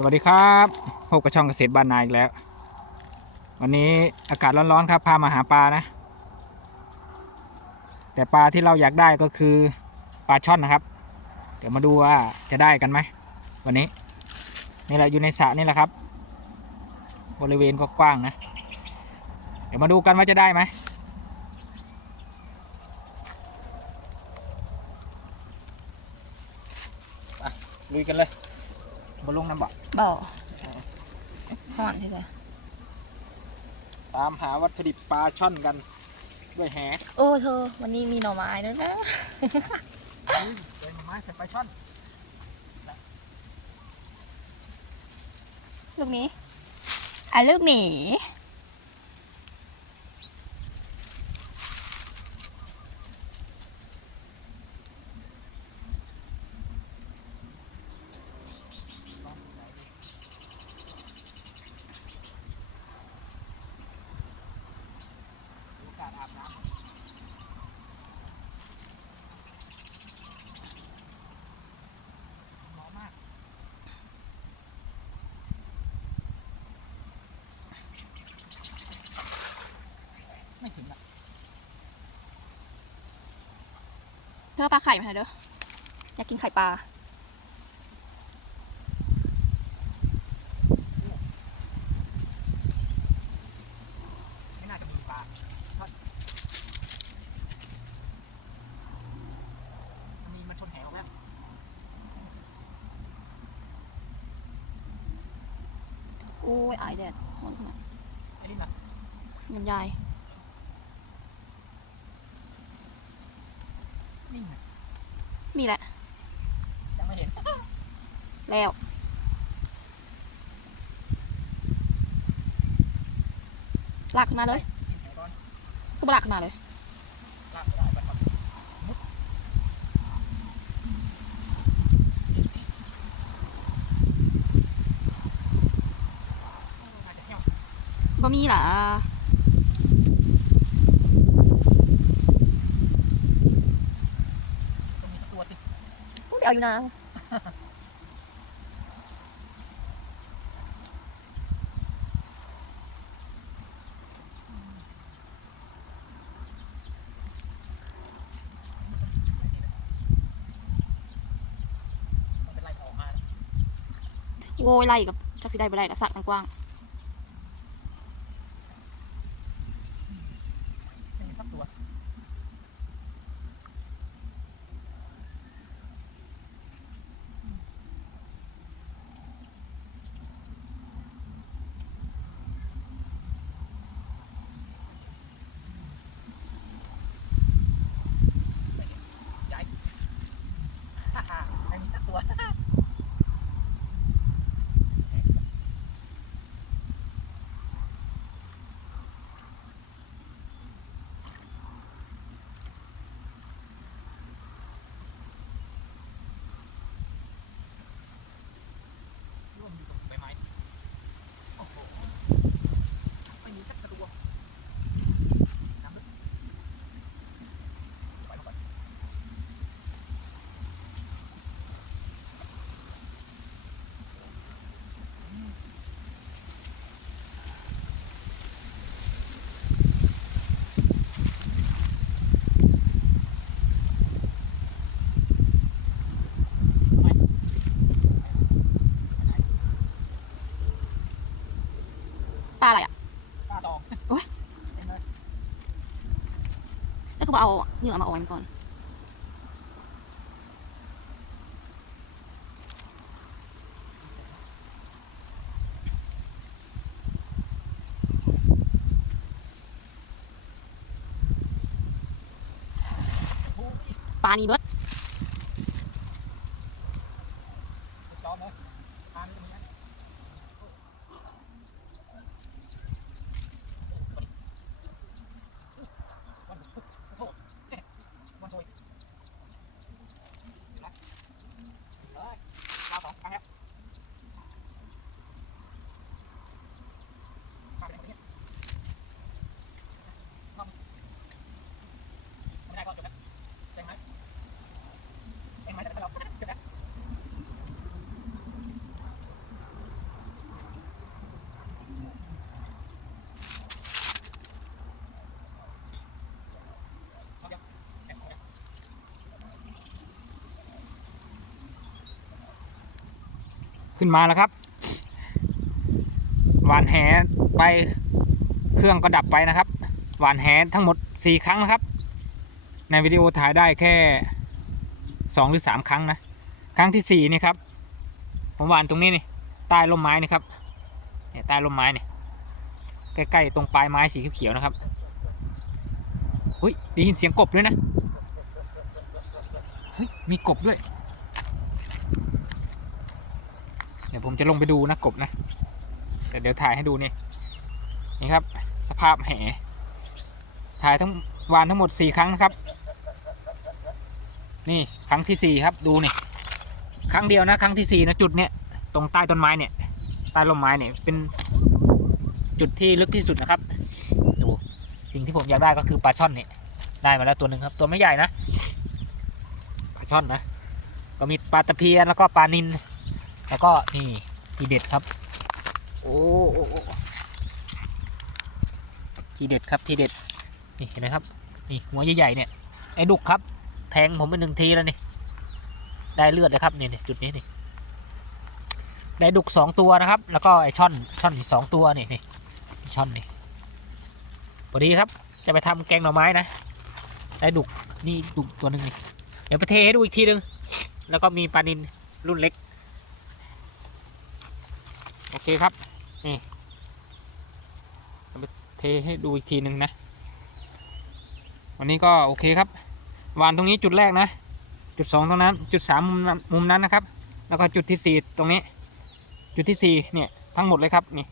สวัสดีครับพบกับช่องเกษตรบ้านนาอีกแล้ว วันนี้อากาศร้อนๆครับพามาหาปลานะ แต่ปลาที่เราอยากได้ก็คือปลาช่อนนะครับ เดี๋ยวมาดูว่าจะได้กันไหมวันนี้นี่แหละอยู่ในสระนี่แหละครับ บริเวณก็กว้างนะ เดี๋ยวมาดูกันว่าจะได้ไหมลุยกันเลย มาลงน้ำบ่บ่ห่อนใช่ไหมตามหาวัตถุดิบปลาช่อนกัน ด้วยแหโอ้เธอ วันนี้มีหน่อไม้ด้วยนะเป็นไม้ใส่ปลาช่อนลูกนี้อะลูกหมี โอกาสอาบน้ำร้อนมาก ไม่ถึงอะเธอปลาไข่มาเด้ออยากกินไข่ปลา ไม่น่าจะมีปลาช่อนมันมีมันชนแหวแล้ว โอ้ยอายแดดร้อนขนาดไอ้นี่นะมันยายนิ่งอะมีแหละ ยังไม่เห็นแล้ว ลากขึ้นมาเลยกินแหก่อนก็ลากขึ้นมาเลย ลากไม่ได้ปลาช่อนมุดน่าจะเหี่ยว บ่มีล่ะต้องมีสักตัวสิไปเอาอยู่นะต้องเป็นไล่ออกมาโว้ยไล่กับจักสิได้บ่ได้ละสระกว้าง ไม่เห็นสักตัว ย้ายฮ่าฮ่าไม่มีสักตัว ร่วมอยู่ตรงใบไม้โอ้โหไม่มีสักตัวน้ำลึกปล่อยลงก่อน ๆปลาอะไรอะ ป้าตอง โอ๊ย เห็นไหม แล้วก็บ่เอาเหงื่อมาออาไว้ก่อน ปลานี่เบิด สุดยอดเลยทานตรงนี้นะวันโอ้โหเอ๊ะวันโอยนะเลยปลาสองครั้งแล้วปลาไปไหนวะเนี่ยลองไม่ได้ก็จบแล้วแจ้งไหมแจ้งไหมแต่ไม่เราจบแล้ว ขึ้นมาแล้วครับหวานแหไปเครื่องก็ดับไปนะครับหวานแหทั้งหมดสี่ครั้งนะครับ ในวิดีโอถ่ายได้แค่สองหรือสามครั้งนะ ครั้งที่สี่นี่ครับผมหวานตรงนี้นี่ใต้ร่มไม้นี่ครับเนี่ยใต้ร่มไม้นี่ใกล้ๆตรงปลายไม้สีเขียวๆนะครับอุ้ยได้ยินเสียงกบด้วยนะเฮ้ยมีกบด้วย เดี๋ยวผมจะลงไปดูนะกบนะแต่เดี๋ยวถ่ายให้ดูนี่นี่ครับ สภาพแห่ถ่ายทั้งวานทั้งหมดสี่ครั้งนะครับ นี่ครั้งที่สี่ครับดูนี่ครั้งเดียวนะครั้งที่สี่นะจุดเนี้ยตรงใต้ต้นไม้เนี่ยใต้ร่มไม้เนี่ยเป็นจุดที่ลึกที่สุดนะครับ ดูสิ่งที่ผมอยากได้ก็คือปลาช่อนเนี่ยได้มาแล้วตัวหนึ่งครับ ตัวไม่ใหญ่นะปลาช่อนนะก็มีปลาตะเพียนแล้วก็ปลานิน แล้วก็นี่ทีเด็ดครับ โอ้ทีเด็ดครับทีเด็ดนี่เห็นไหมครับนี่หัวใหญ่ๆเนี่ยไอ้ดุกครับ แทงผมไปหนึ่งทีแล้วนี่ได้เลือดนะครับเนี่ยเนี่จุดนี้นี่ได้ดุกสองตัวนะครับ แล้วก็ไอช่อนช่อนอีกสองตัวนี่นี่ช่อนนี่พอดีครับ จะไปทำแกงหน่อไม้นะ ได้ดุกนี่ดุกตัวหนึ่งนี่เดี๋ยวไปเทให้ดูอีกทีหนึงแล้วก็มีปลานินรุ่นเล็ก คครับ นี่เอาไปเทให้ดูอีกทีหนึ่งนะ วันนี้ก็โอเคครับวานตรงนี้จุดแรกนะ จุดสองตรงนั้น จุดสามมุมนั้นมุมนั้นนะครับ แล้วก็จุดที่สี่ตรงนี้ จุดที่สี่เนี่ยทั้งหมดเลยครับนี่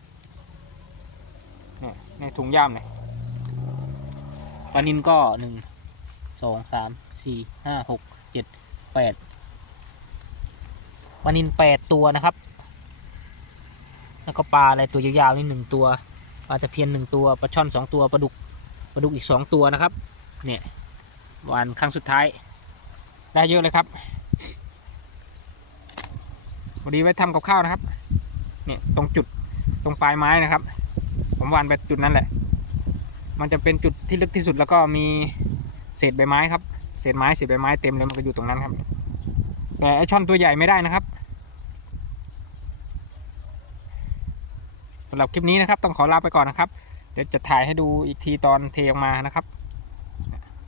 เนี่ยในถุงย่ามเนี่ยปลานินก็หนึ่งสองสามสี่ห้าหกเจ็ดแปดปลานินแปดตัวนะครับ แล้วก็ปลาอะไรตัวยาวๆนี่หนึ่งตัวปลาตะเพียนหนึ่งตัวปลาช่อนสองตัวปลาดุกปลาดุกอีกสองตัวนะครับเนี่ยวันครั้งสุดท้าย ได้เยอะเลยครับวันนี้ไว้ทำกับข้าวนะครับเนี่ยตรงจุดตรงปลายไม้นะครับ ผมวานไปจุดนั้นแหละ มันจะเป็นจุดที่ลึกที่สุดแล้วก็มีเศษใบไม้ครับเศษไม้เศษใบไม้เต็มเลยมันก็อยู่ตรงนั้นครับ แต่ไอช่อนตัวใหญ่ไม่ได้นะครับำหรับคลิปนี้นะครับ ต้องขอลาไปก่อนนะครับ เดี๋ยวจะถ่ายให้ดูอีกทีตอนเทออกมานะครับ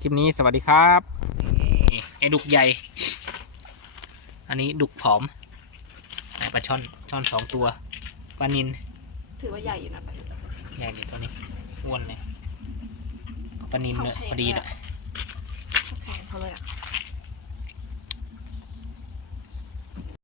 คลิปนี้สวัสดีครับนี่ไอ้ดุกใหญ่ อันนี้ดุกผอมไหนปลาช่อนช่อนสองตัวปลานิน ถือว่าใหญ่อยู่นะใหญ่เลยตัวนี้อ้วนเลยปลานินเนี่ยพอดีเลยแข็งเขาเลยอะ